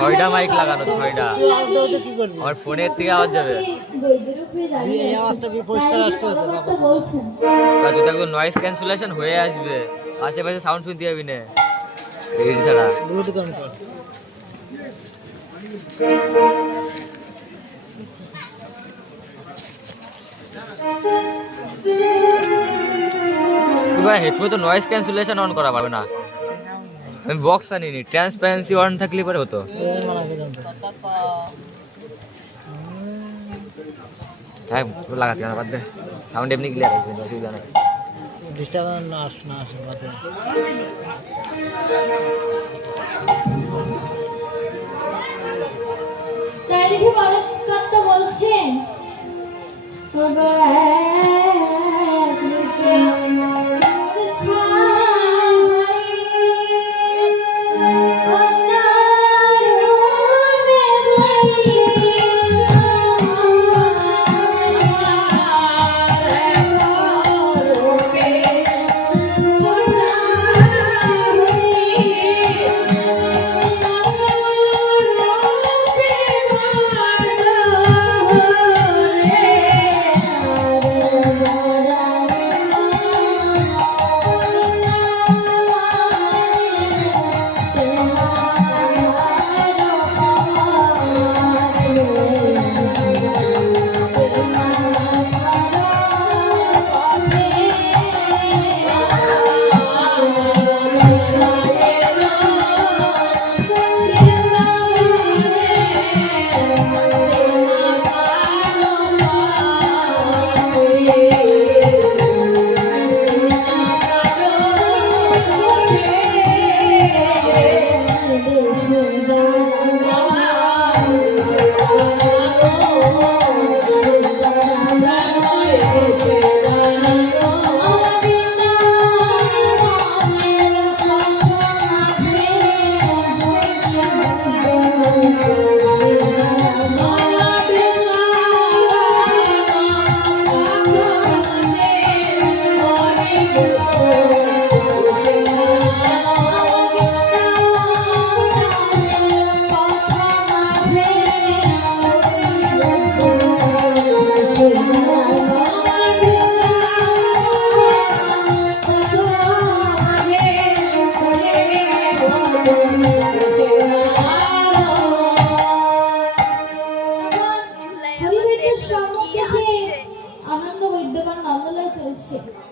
ছয়টা মাইক লাগানো, ছয়টা। আমার ফোনের থেকে আওয়াজ যাবে, নয়েজ ক্যান্সেলেশন হয়ে আসবে, আশেপাশে সাউন্ড শুনতে যাবি না এই ছাড়া। ব্লুটুথ অন কর। হেডফোন তো নয়েজ ক্যান্সেলেশন অন করা পারবে না। আমি বক্স আনিনি, ট্রান্সপারেন্সি অন থাকলে পরে হতো। হ্যাঁ লাগাতে না, বাদ দে, সাউন্ড এমনি ক্লিয়ার আসবে, অসুবিধা নেই। ডিস্টার্ব না আসে না, আসে বাদ দে। তাই দেখে বলেন কথা বলছেন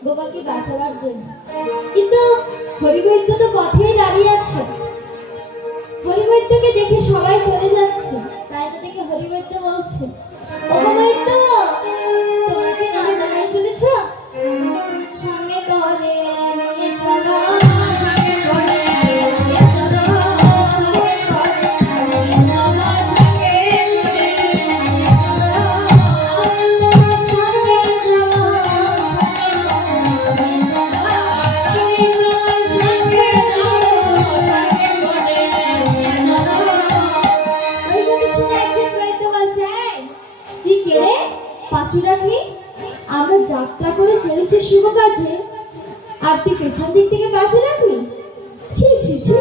গোপালকে বাঁচাবার জন্য, কিন্তু হরিবৈদ্য তো পথেই দাঁড়িয়ে আছে। হরিবৈদ্যকে দেখে সবাই চলে যাচ্ছে, তাই তো দেখে হরিবৈদ্য বলছে, অপবৈদ্য তোমাকে না জানাই চলেছ, সঙ্গে করে নিয়ে চলো। আমরা যাত্রা করে চলেছি শুভ কাজে, আর তুই পেছন দিক থেকে বাজে রাখবি? ছি ছি ছি,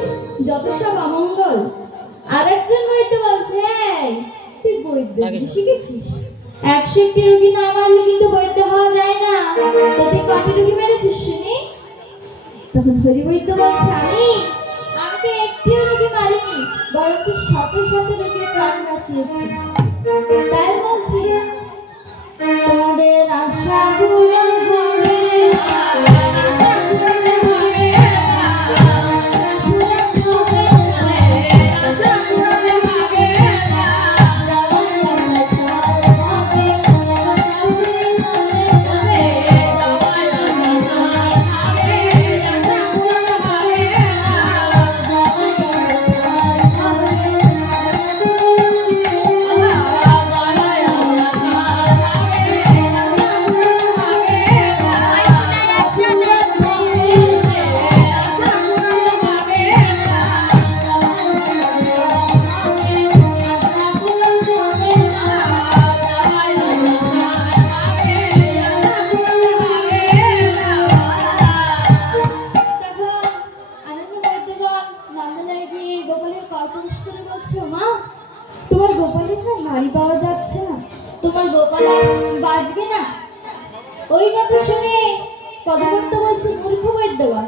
যত সব অমঙ্গল। আর একজন বৈদ্য বলছে, তুই বৈদ্য শিখেছিস? 101টি রোগী না মারলে কিন্তু বৈদ্য হওয়া যায় না। তুই কটি রোগী মেরেছিস শুনি? তখন হরিবৈদ্য বলছে, আমি তো একটিও রোগী মারিনি, বরঞ্চ শত শত রোগীর প্রাণ বাঁচিয়েছি। তাই বলছি তোমাদের আশা পূরণ হবে। না নারী পাওয়া যাচ্ছে না, তোমার গোপাল আর বাঁচবে না। ওই কথা শুনে পদভক্ত বলছে মূর্খ বৈদ্যগণ,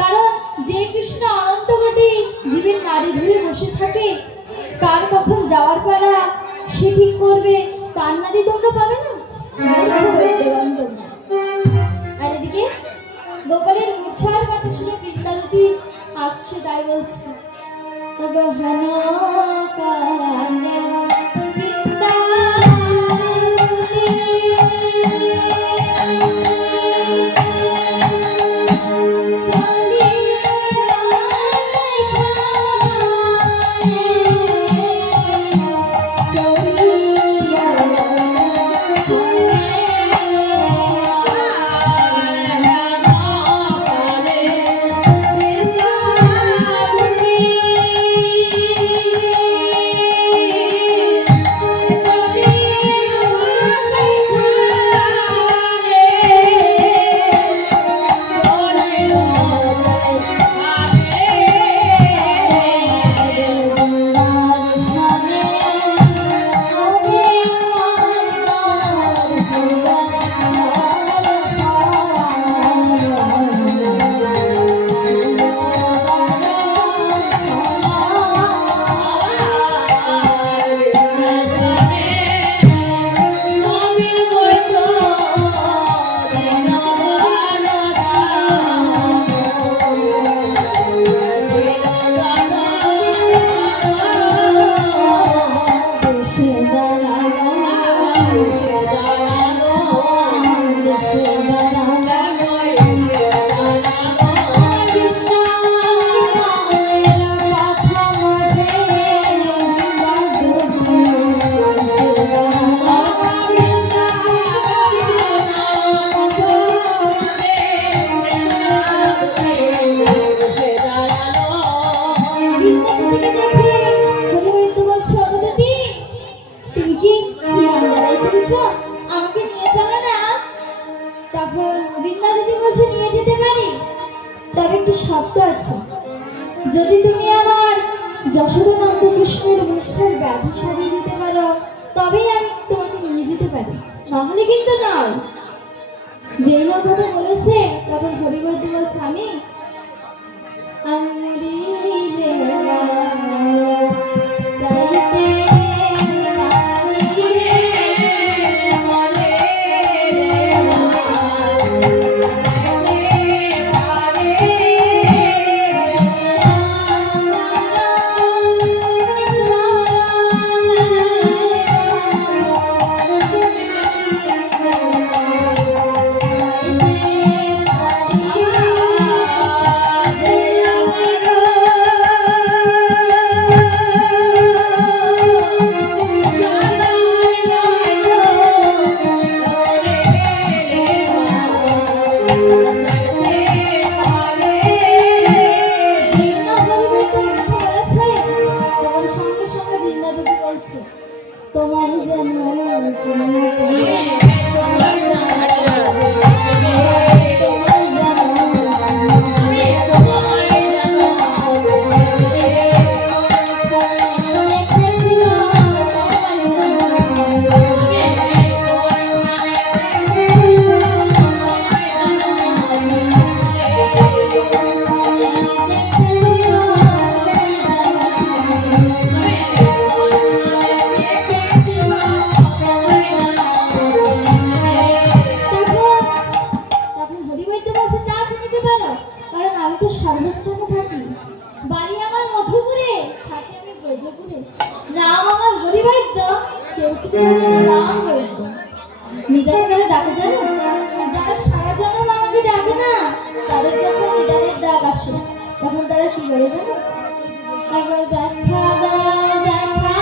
কারণ যে কৃষ্ণ অনন্ত কোটি জীবের নারী ধরে বসে থাকে, কার কখন যাওয়ার পালা সে ঠিক করবে, তার নারী তোমরা পাবে না, মূর্খ বৈদ্যগণ তোমরা। আর এদিকে গোপালের মূর্ছার কথা শুনে বৃন্দাবতী আসছে, তাই বলছে গহন কানে বৃন্দাবতী আমাকে নিয়ে চলো না। তখন বৃন্দাবতী বলছে নিয়ে যেতে পারি, তবে একটু শর্ত আছে, যদি তুমি আমার যশোদানন্দ কৃষ্ণের অনুষ্ঠান ব্যাধি সারিয়ে দিতে পারো তবেই আমি তোমাকে নিয়ে যেতে পারি, নাহলে কিন্তু নয়। যেই লোক কথা বলেছে তখন হরিবৈদ্য বলছে আমি চাইতে তোমায় যেন সর্বস্থানে থাকি, বাড়ি আমার মধুপুরে, থাকি আমি ব্রজপুরে, নাম আমার হরিবৈদ্য, কেউ কি নাম বৈদ্য। নিদান করে ডাকে জানো, যারা সারা জন্ম আমাকে ডাকে না তাদের যখন নিদানের ডাক আসে তখন তারা কি বলে জানো, একবার দেখা দাও দেখা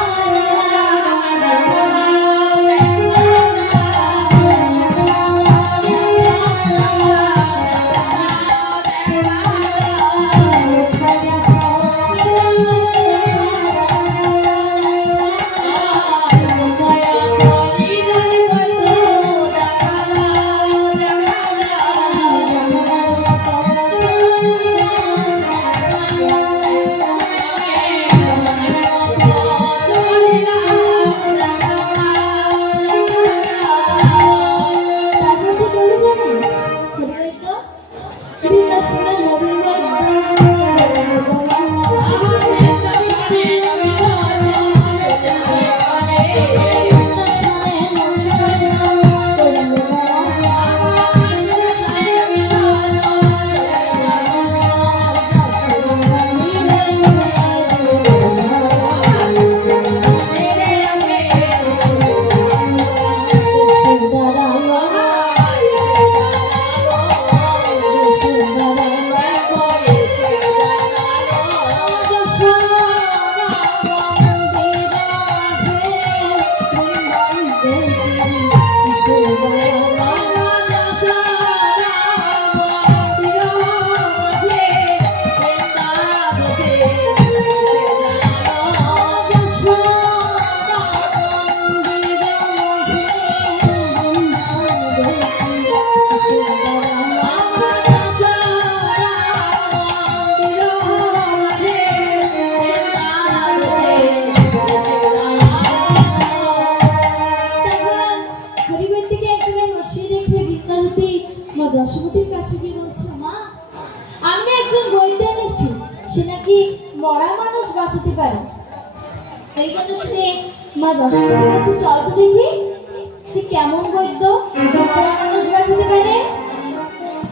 পারে। এই কথা শুনে মা যশোমতী বলছে, চল তো দেখি সে কেমন বৈদ্য যে মরা মানুষ বাঁচাতে পারে।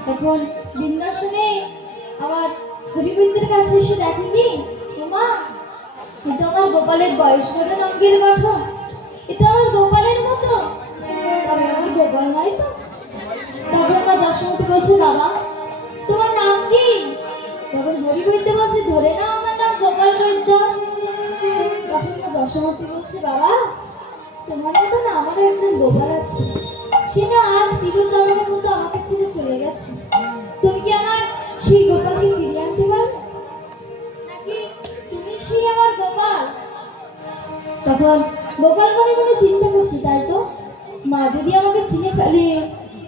তখন বৃন্দাসনে আবার হরিবৈদ্যের কাছে এসে দেখে কি, মা এটা আমার গোপালের বয়স বড় অঙ্গের গঠন, এটা আমার গোপালের মতো, তবে আমার গোপাল নয় তো। তারপর মা যশোমতী বলছে, বাবা তোমার নাম কি? তখন হরিবৈদ্য বলছে, ধরে নাও আমার নাম গোপাল বৈদ্য। তখন মা যশোমতী বলছে, বাবা তোমার মতো না আমারও একজন গোপাল আছে, সে না আজ চিরজন্মের মতো আমাকে ছেড়ে চলে গেছে। তুমি কি আমার সেই গোপালকে ফিরিয়ে আনতে পারবে, নাকি তুমি সেই আমার গোপাল? তখন গোপাল মনে মনে চিন্তা করছি, তাই তো মা যদি আমাকে চিনে ফেলে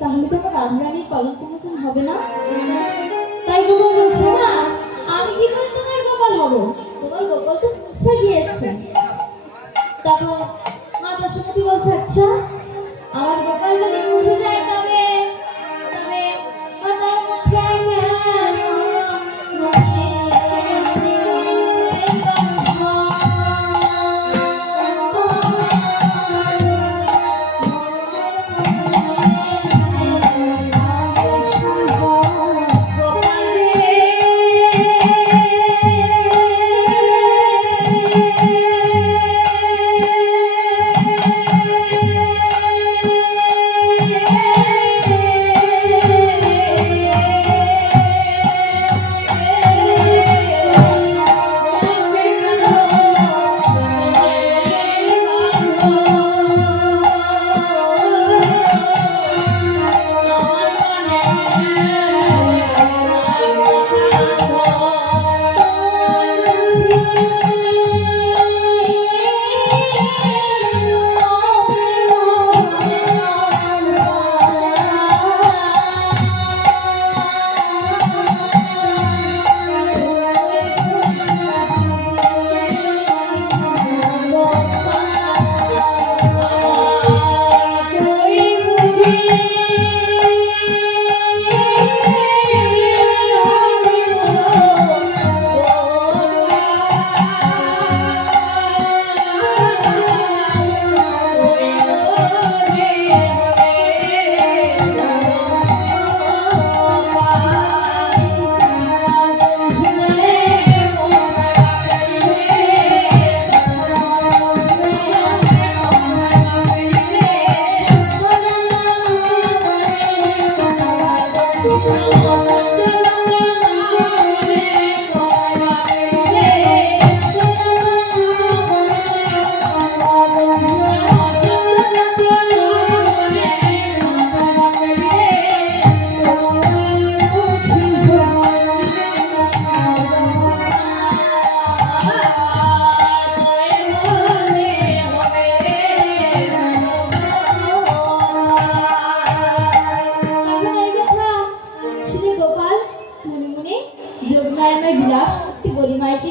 তাহলে তো আমার রাধারানীর কলঙ্ক মোচন হবে না। তাই গোপাল বলছে, না আমি কি করে তোমার গোপাল হব, তোমার গোপাল তো মুছে গিয়েছে। তখন মা যশোমতী বলছে, আচ্ছা আমার গোপাল যদি মুছে যায় তবে তবে আমার মুখে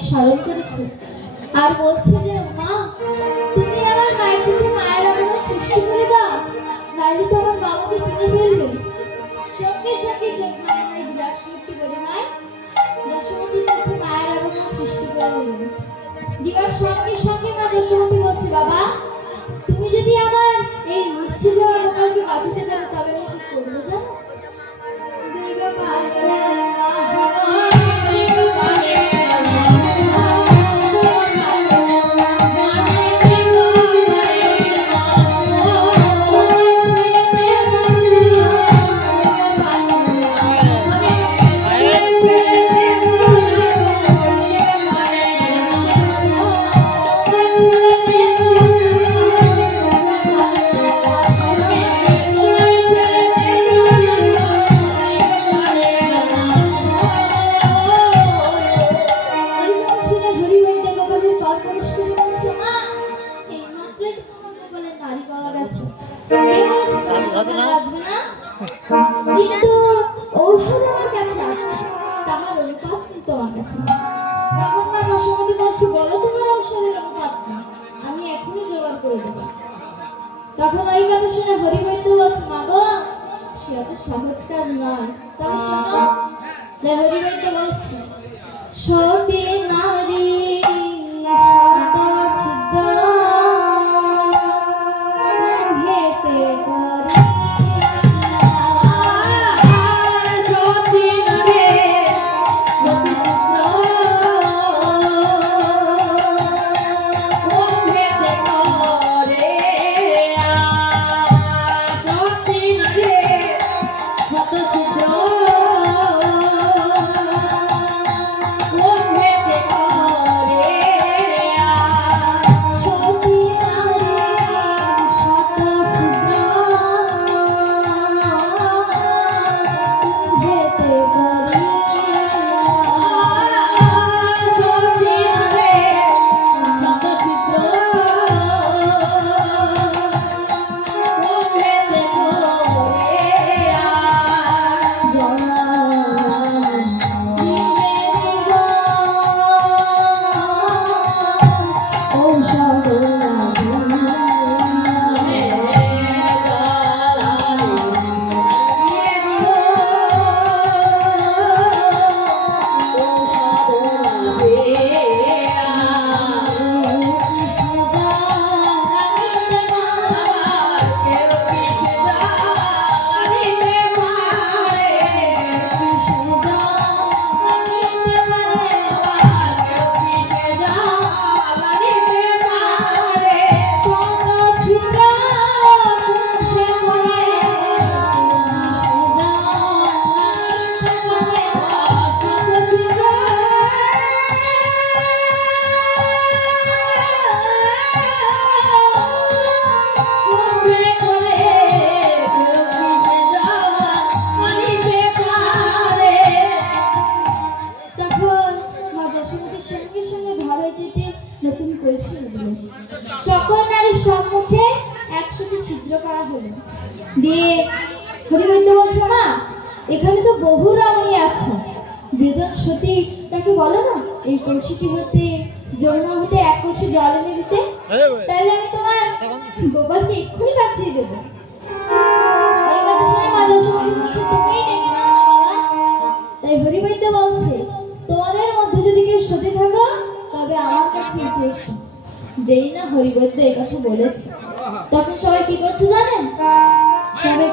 স্মরণ করেছে আর বলছে যে, মা তুমি আমার মায়ের চোখে মায়ের আবরণ সৃষ্টি করে দাও, নাহলে তো আমার বাবাকে চিনে ফেলবে। সঙ্গে সঙ্গে যোগমায়া বিলাসমূর্তি বলে মায় যশোমতীর চোখে মায়ের আবরণ সৃষ্টি করে দিলেন। দিবার সঙ্গে সঙ্গে মা যশোমতী বলছে, বাবা তুমি যদি আমার এই মূর্ছে যাওয়া গোপালকে বাঁচাতে পারো তবে আমি কি করবো জানো? দুর্গা কিন্তু ঔষধ আমার কাছে আছে, তাহার অনুপাত কিন্তু আমার কাছে নেই। তখন মা যশোমতী বলছে, বলো তোমার ঔষধের অনুপাত আমি এখনই জোগাড় করে দেবো। তখন ওই কথা শুনে হরিবৈদ্য বলছে, মা গো সে অত সহজ কাজ নয়, তবে শোনো। হরিবৈদ্য বলছে, সতী নারী দিয়ে হরিবৈদ্য বলছে মা এখানে তো বহু রমণী আছে, যেজন সতী তাকে বলো না এই কলসিটি হতে যমুনা হতে এক কলসি জল এনে দিতে, তাহলে আমি তোমার গোপালকে এক্ষুনি বাঁচিয়ে দেবো। এই কথা শুনে মা যশোমতী বলছে তুমিই ডেকে নাও না বাবা। তাই হরিবৈদ্য বলছে তোমাদের মধ্যে যদি কেউ সতী থাকো তবে আমার কাছে উঠে এসো। যেই না হরিবৈদ্য এই কথা বলেছে তখন সবাই কি করছে জানেন? সবাই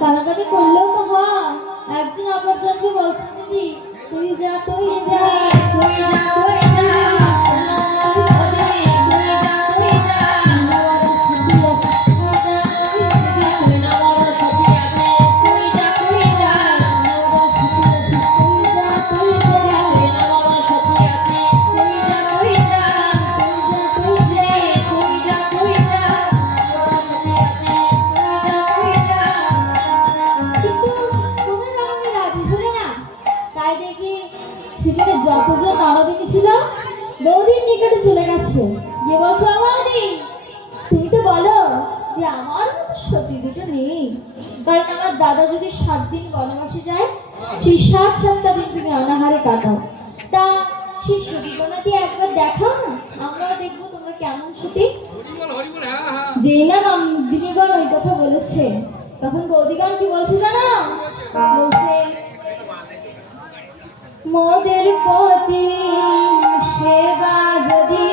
কান্নাকাটি করলেও তো হয়। একজন অপরজনকে বলছেন দিদি তুই যা তুই যা তুই যা তুই যা সেখানে যতজন নরদিনী ছিল বৌদির নিকটে চলে গেছে, যে বলছো বৌদি তুমি তো বলো যে আমার মতো সতী দুটো নেই, কারণ আমার দাদা যদি 7 দিন বনবাসে যায় সেই 7 দিন তুমি অনাহারে কাটাও, তা সেই সতীগণাকে একবার দেখাও না, আমরাও দেখবো তোমরা কেমন সতী। যেই না নন্দিনীগণ ওই কথা বলেছে তখন বৌদিগণ কি বলছে জানো? বলছে মোদের পতি সেবা যদি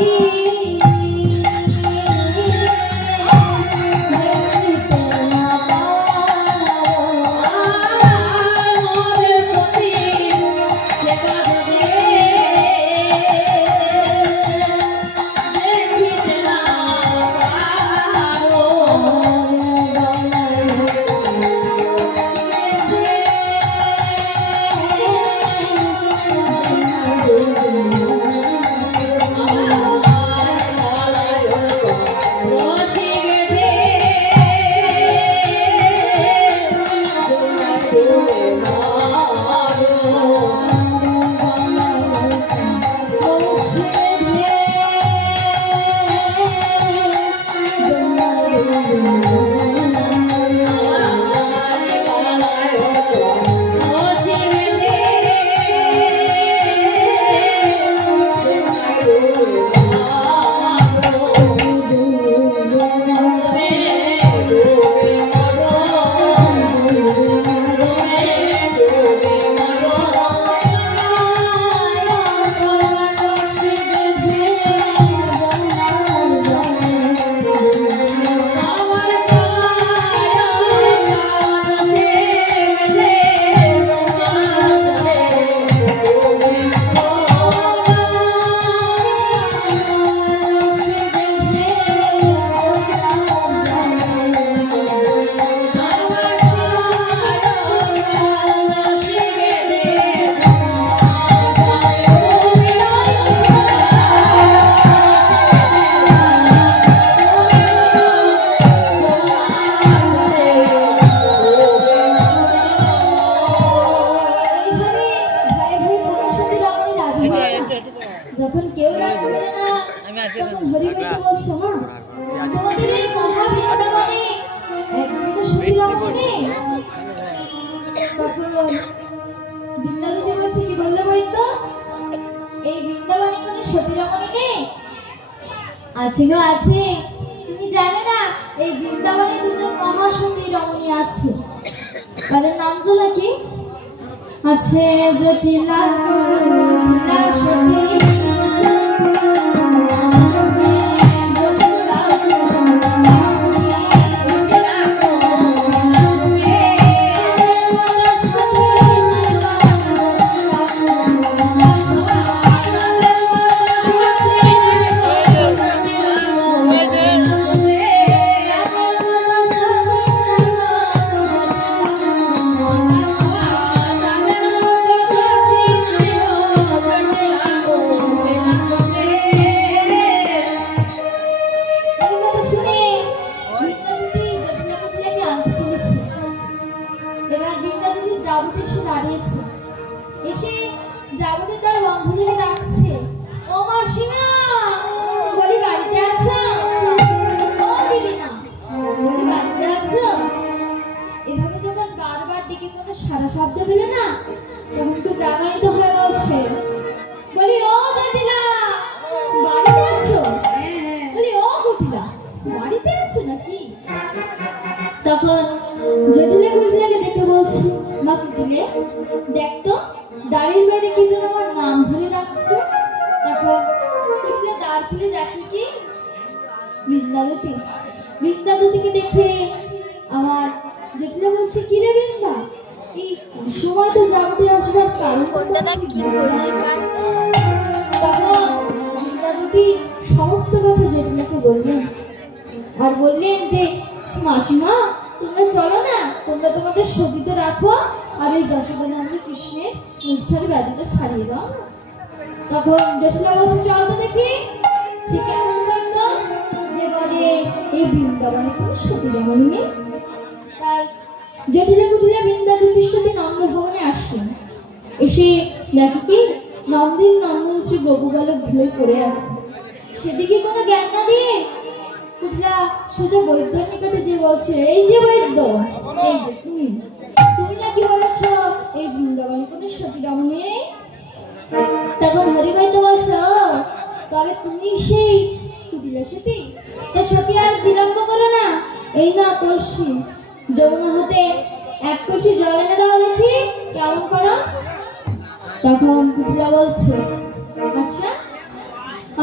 যখন কেউ রাজি করে না তখন হরিবৈদ্য বলছে মা তোমাদের এই মহাবৃন্দাবনে একজন সতী রমণী। তখন বৃন্দাবতী বলছে কি বললে বৈদ্য এই বৃন্দাবনে কোনো সতী রমণী নেই? আছে গো আছে, তুমি জানো না এই বৃন্দাবনে 2জন মহাসতী রমণী আছে, তাদের নাম হলো কি? আছে জটিলা সতী বলছি, মা কুটিলে দেখ তো দাঁড়ির বাইরে কি যেন আমার নাম ধরে রাখছে। তখন কুটিলে দ্বার খুলে দেখে কি বৃন্দাবতী। বৃন্দাবতীকে দেখে আমার জটিলা বলছে, কি রে বৃন্দা, এই সময় তো জানতে আসবার কারণ কি পরিষ্কার। তখন বৃন্দাবতী সমস্ত কথা জটিলাকে বললেন আর বললেন যে মাসিমা তোমরা চলো না, তোমরা তোমাদের সতীতে রাখো আর এই যশোদানন্দ কৃষ্ণের মূর্ছার ব্যাধিটা সারিয়ে দাও। তখন জটিলা বলছে, চল তো দেখি সে কেমন করতো যে বলে এই বৃন্দাবনে কোনো সতী রমণী নেই। তার জটিলা কুটিলা বৃন্দাবতীর সাথে নন্দ ভবনে আসলেন। এসে দেখে কি নন্দন শ্রী গোপবালক ধুয়ে পড়ে আছে। সেদিকে কোনো জ্ঞান না দিয়ে কুটিলা সোজা বৈদ্যর নিকটে যে বলছে, এই যে বৈদ্য, এই যে তুমি নাকি বলেছ এই বৃন্দাবনে কোনো সতী রমণী নেই। তখন হরিবৈদ্য বলছ, তবে তুমি সেই কুটিলা সতী, তা সতী আর বিলম্ব করো না, এই না কলসি, যমুনা হাতে এক কলসি জল এনে দাও দেখি কেমন করো। তখন কুটিলা বলছে, আচ্ছা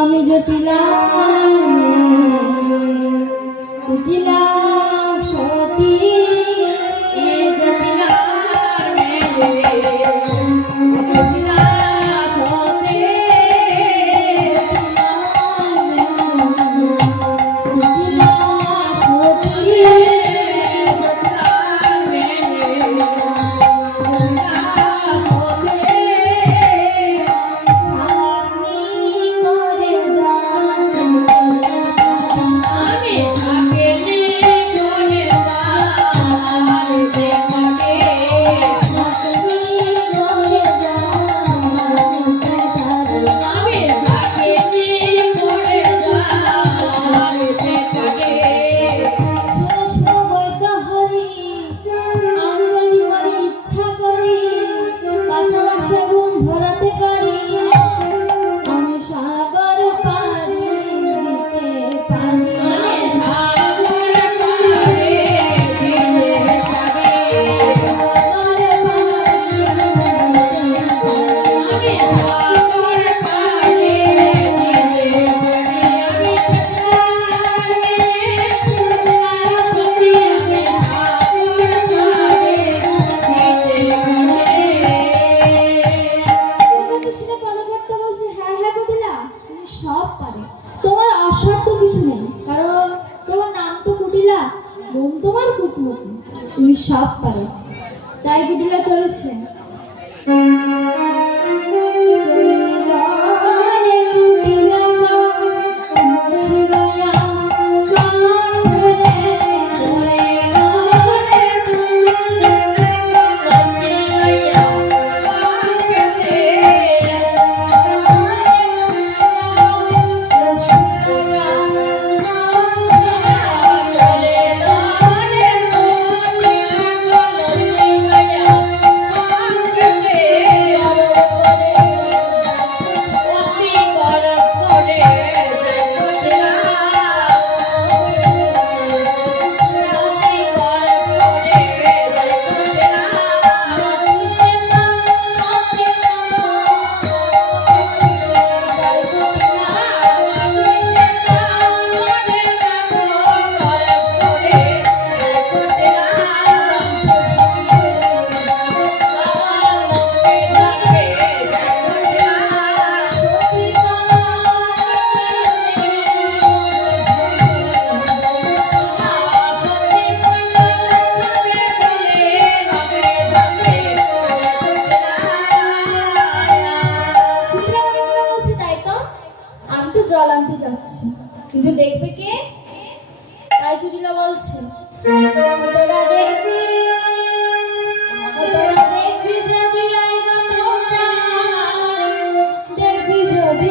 আমি জটিলা কুটিলা সতী তুমি সব পারো। তাই কুটিলা চলেছে। কিন্তু দেখবে কে? তাই কুটিলা বলছে, তোরা দেখবি যদি আইগো তোমরা, দেখবি যদি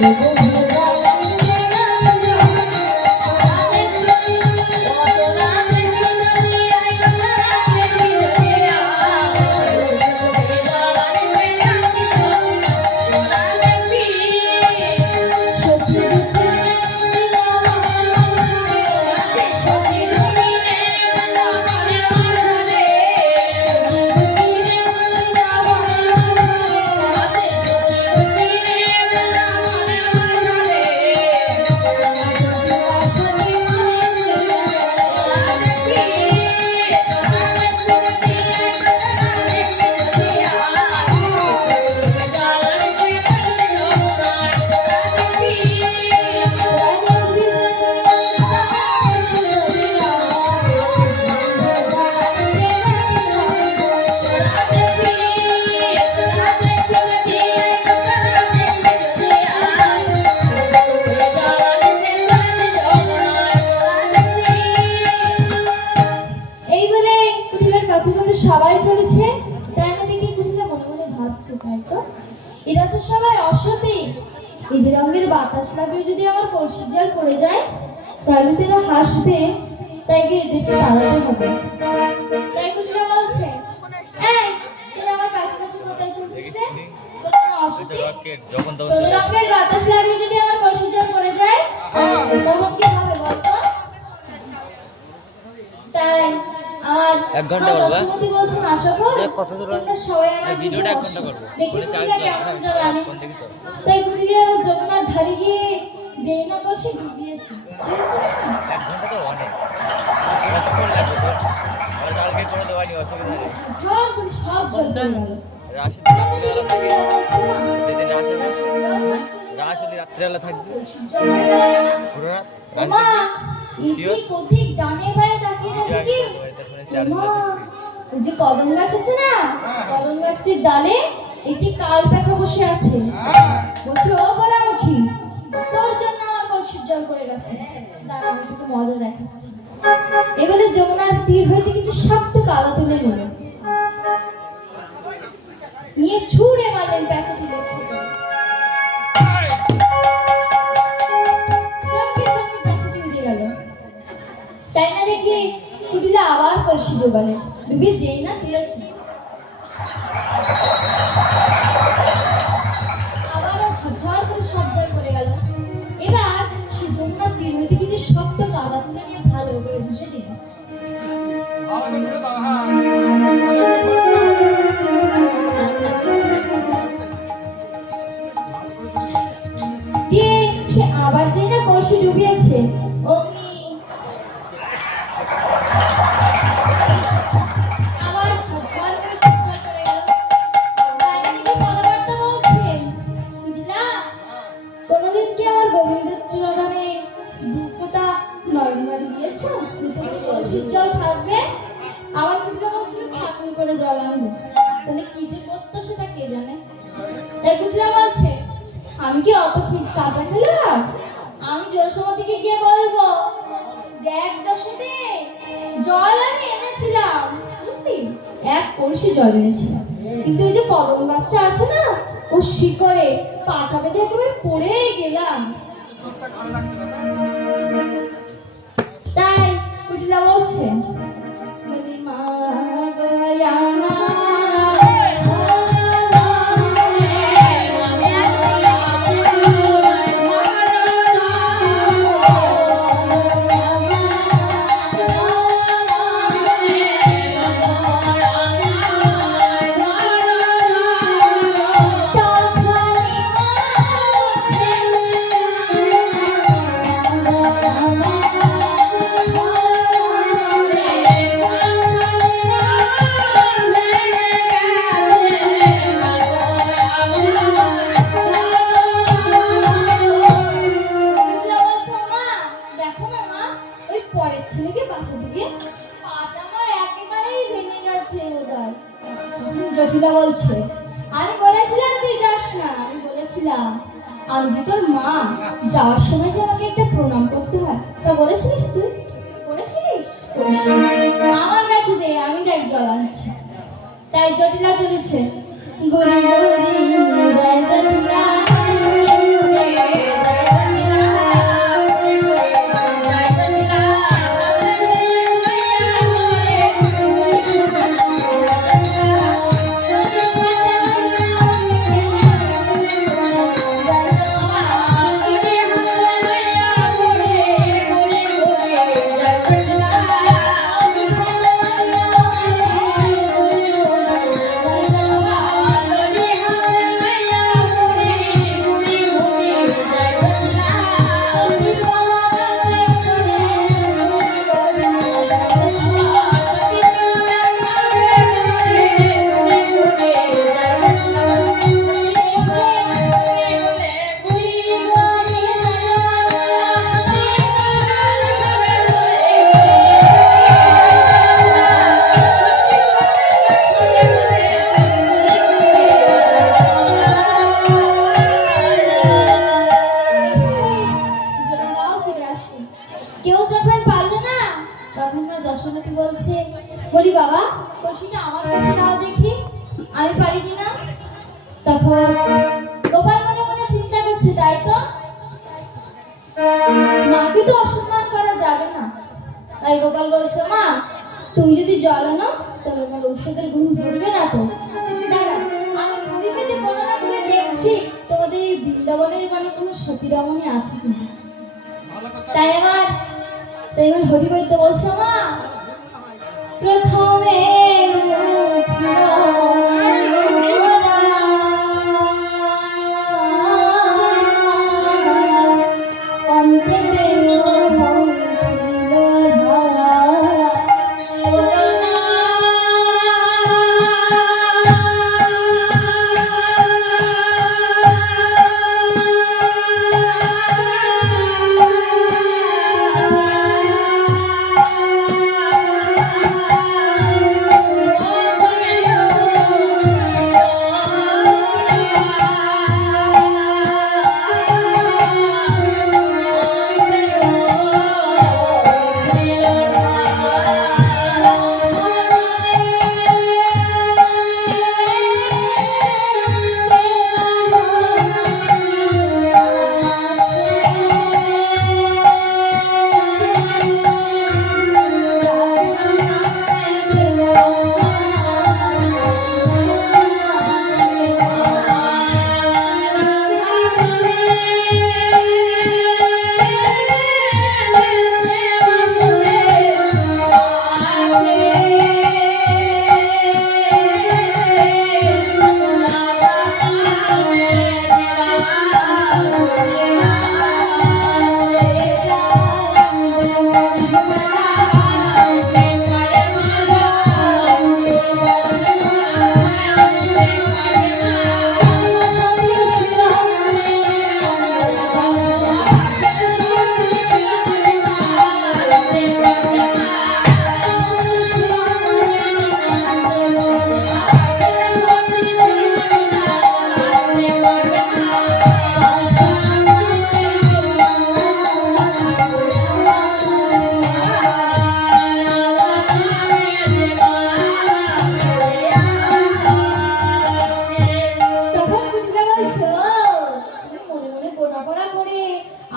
এই বলে কুটিলের কাছে কাছে সবাই চলেছে। তাই না দেখে কুটিলা মনে মনে ভাবছে, তাই তো এরা তো সবাই অসতী, এদের রঙের বাতাস লাগলে যদি আমার কলসির জল পড়ে যায় তাহলে তো এরা হাসবে, তাই গিয়ে এদেরকে তাড়াতে হবে। তাই কুটিলা বলছে, এই তোরা আমার কাছে কাছে কোথায় চলছিস রে? তোরা অসতী, তোদের রঙের বাতাস লাগলে যদি আমার কলসির জল পড়ে যায় তখন কি হবে বলতো? তাই আর 1 ঘন্টা করব। দশমতি বলছেন আশা কর কত দূর তোমরা সবাই আমার ভিডিওটা 1 ঘন্টা করব। দেখি কুটিলা কেমন জ্বালানি। তাই কুটিলা যমুনার ধারে গিয়ে যেই না বসে ডুবিয়েছে। 1 ঘন্টা তো অনেক কতক্ষণ লাগবে তোর? আর কালকে করে দেওয়ানি অসুবিধা নেই। সব জল পড়ে গেল। রাশি যেদিন রাশি রাত্রেবেলা থাকবে পুরো রাত মা এদিক ওদিক ডানে বায়ে তাকিয়ে দেখি মা, ওই যে কদম গাছ আছে না, কদম গাছটির ডালে একটি কাল পেঁচা বসে আছে। বলছে, ও গোরামুখী, তোর জন্য আমার কলসির জল পড়ে গেছে, তার আমি তোকে মজা দেখাচ্ছি। এবারে যমুনার তীর হইতে কিছু শক্ত কাদা তুলে নিল, নিয়ে ছুঁড়ে মারলেন পেঁচাটি লক্ষ্য করে। সঙ্গে সঙ্গে পেঁচাটি উড়ে গেল। তাই না দেখে কুটিলা আবার কলসি ডোবালে, ডুবিয়ে যেই না তুলেছে আবারও ঝরঝর করে সব জল পড়ে গেল। এবার সে যমুনার তীর হইতে কিছু শক্ত কাদা তুলে নিয়ে ভালো করে ঘুষে দিল। দিয়ে সে আবার যেই না কলসি ডুবিয়েছে অমনি আবার ঝরঝর করে সব জল পড়ে গেল। বাইরে থেকে কথাবার্তা বলছে, বুঝলা কোনোদিন কি আমার গোবিন্দের চরণে দুপোটা নয়ন বাড়ি দিয়েছ? কলসির জল থাকবে, আবার কুটিলা বলছিল ছাঁকনি করে জল আনবো। তাহলে কি যে করতো সেটা কে জানে। তাই কুটিলা বলছে, আমি কি অত কাঁচা খেলাম? আমি যশোমতিকে গিয়ে বলবো, দেখ যশোদে, জল আমি এনেছিলাম, বুঝলি, 1 কলসি জল এনেছিলাম, কিন্তু ওই যে কদম গাছটা আছে না, ও শিকড়ে পাটা বেঁধে একেবারে পড়ে গেলাম। তাই কুটিলা বলছে, বলি মা গয়া মা জটিলা বলছে, আমি বলেছিলাম তুই যাস না, আমি বলেছিলাম আমি যে তোর মা, যাওয়ার সময় যে আমাকে একটা প্রণাম করতে হয়, তা বলেছিলিস তুই? করেছিলিস? আমার কাছে দে, আমি দেখ জল আনছি। তাই জটিলা চলেছে, গড়ি গড়ি যায় জটিলা তখন গোপাল মনে মনে চিন্তা করছে, তাই তো মাকে তো অসম্মান করা যাবে না। তাই গোপাল বলছে, মা তুমি যদি জল আনো তবে আমার ঔষধের গুণ ধরবে না তো। দাঁড়া, আমি ভুড়ি পেতে গণনা করে দেখছি তোমাদের এই বৃন্দাবনের মানে কোনো সতীরমণী আছে কিনা। তাই এবার হরিবৈদ্য বলছে, মা প্রথমে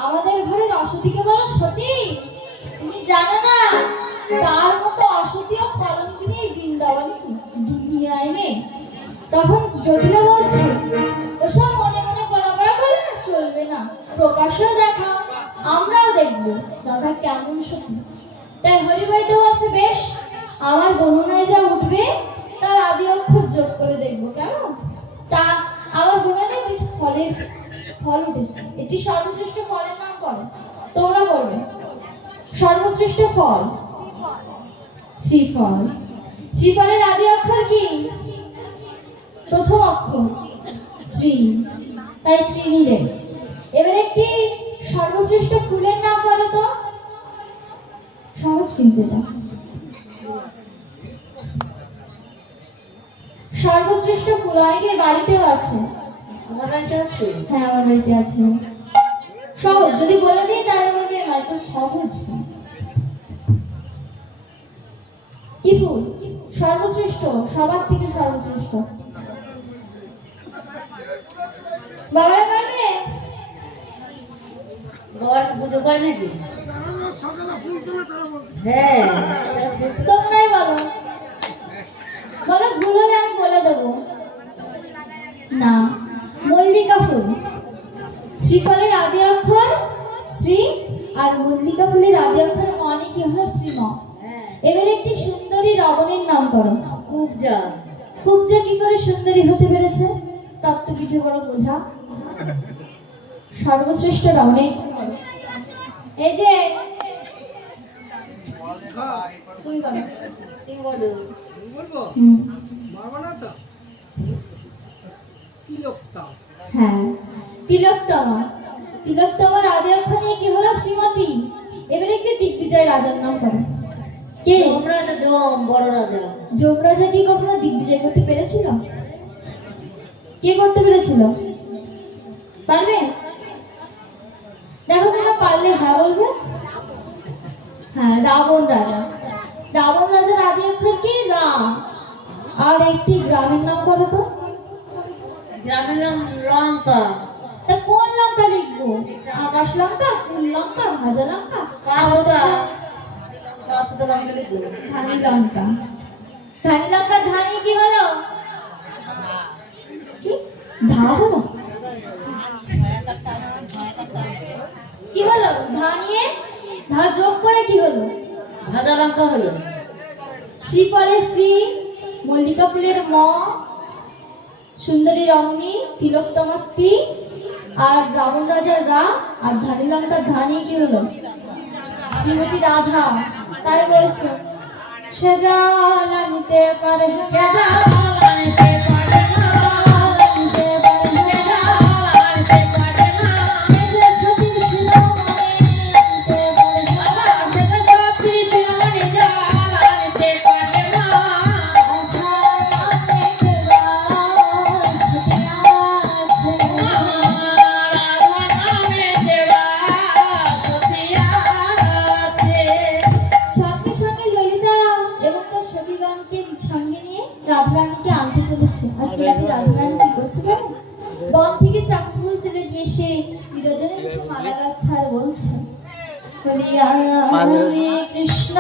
আমাদের ঘরের অসতীকে বলো সতী? তুমি জানো না তার মতো অসতী ও কলঙ্কিনী বৃন্দাবনে দুনিয়ায় নেই। তখন জটিলা বলছে, ওসব মনে মনে গোলাপড়া করলে না চলবে না, প্রকাশ্যে দেখাও, আমরাও দেখবো রাধা কেমন সতী। তাই হরিবৈদ্য বলছে, বেশ, আমার গণনায় যা উঠবে তার আদি অক্ষর যোগ করে দেখবো, কেমন? তা আমার গণনায় ফল উঠেছে। এটি সর্বশ্রেষ্ঠ ফলের নাম করো, তোমরা করবে। সর্বশ্রেষ্ঠ ফল শ্রীফল। শ্রীফলের আদি অক্ষর কি? প্রথম অক্ষর শ্রী, তাই শ্রী নিলে। এবার একটি সর্বশ্রেষ্ঠ ফুলের নাম বলো তো। সহজ কিন্তু এটা। সর্বশ্রেষ্ঠ ফুল অনেকের বাড়িতেও আছে। আমার বাড়িতে আছে? হ্যাঁ, আমার বাড়িতে আছে। সহজ, যদি বলে দিই তাহলে বলবে নয় তো সহজ। কি ফুল সর্বশ্রেষ্ঠ, সবার থেকে সর্বশ্রেষ্ঠ? বাবারা পারবে? বাবার পুজো করে নাকি? হ্যাঁ, তোমরাই বলো, বলো, ভুল হলে আমি বলে দেবো। না, মল্লিকা ফুল। শ্রীফলের আদি অক্ষর শ্রী, আর মল্লিকা ফুলের আদি অক্ষর মনে কি হলো শ্রীম। এবার একটি সুন্দরী রাবণের নাম করো। কুবজা। কুবজা কি করে সুন্দরী হতে পেরেছে? তত্ত্বপিঠে বড় বোঝা। সর্বশ্রেষ্ঠ রাবণের এই যে তুমি করো। তুমি বলো। হ্যাঁ, তিলোত্তমা। তিলোত্তমার আদি অক্ষর নিয়ে কি হলো? শ্রীমতী। এবার একটি দিগ্বিজয় রাজার নাম করো। কে? যমরাজা, বড় রাজা। যমরাজা কি কখনো দিগ্বিজয় করতে পেরেছিল? কে করতে পেরেছিল? পারবে? দেখো, তোমরা পারলে হ্যাঁ বলবে। হ্যাঁ, রাবণ রাজা। রাবণ রাজার আদি অক্ষর কি? রা। আর একটি গ্রামের নাম করো তো। গ্রামের লঙ্কা। তা কোন লঙ্কা লিখবো? আকাশ লঙ্কা, ফুল লঙ্কা, ভাজা লঙ্কা, পাঁচটা লঙ্কা লিখবো। ধানি লঙ্কা। ধানি লঙ্কা ধানি কি হলো? কি ধা হলো? কি হলো? ধানিয়ে ধা যোগ করে কি হলো? ভাজা লঙ্কা হলো। শ্রী ফলে শ্রী, মল্লিকা ফুলের ম, সুন্দরী রমণী, তিলোত্তমার তি, আর রাবণ রাজার রা, আর ধানি লঙ্কা ধানি কি হলো? শ্রীমতী রাধা। তাই বলছে সেজালা নিতে পারে সঙ্গে সঙ্গে ললিতা এবং তার সখীগণকে সঙ্গে নিয়ে রাধারানীকে আনতে চলেছে। আর শ্রীমতী রাধারানী কি করছে জানো? বন থেকে চাক ফুল তুলে নিয়ে এসে বিরোজনের এসে মালা গাছ আর বলছে বলিয়া হরে কৃষ্ণ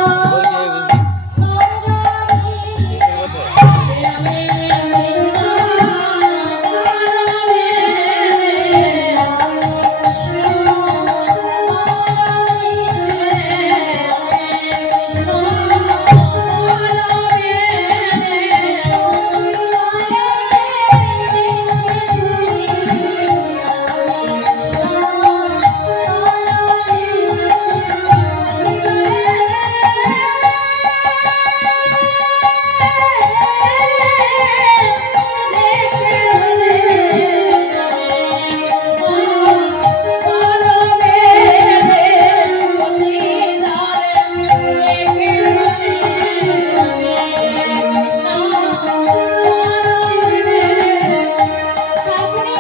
তারপরে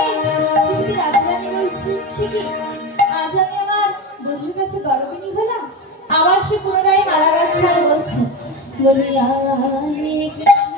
শ্রীমতী রাধারানী বলছে সে কি আজ আমি আমার বন্ধুর কাছে গর্বিণী হলাম। আবার সে পুনরায় মালা গাছ আর বলছে বলিয়া হরে কৃষ্ণ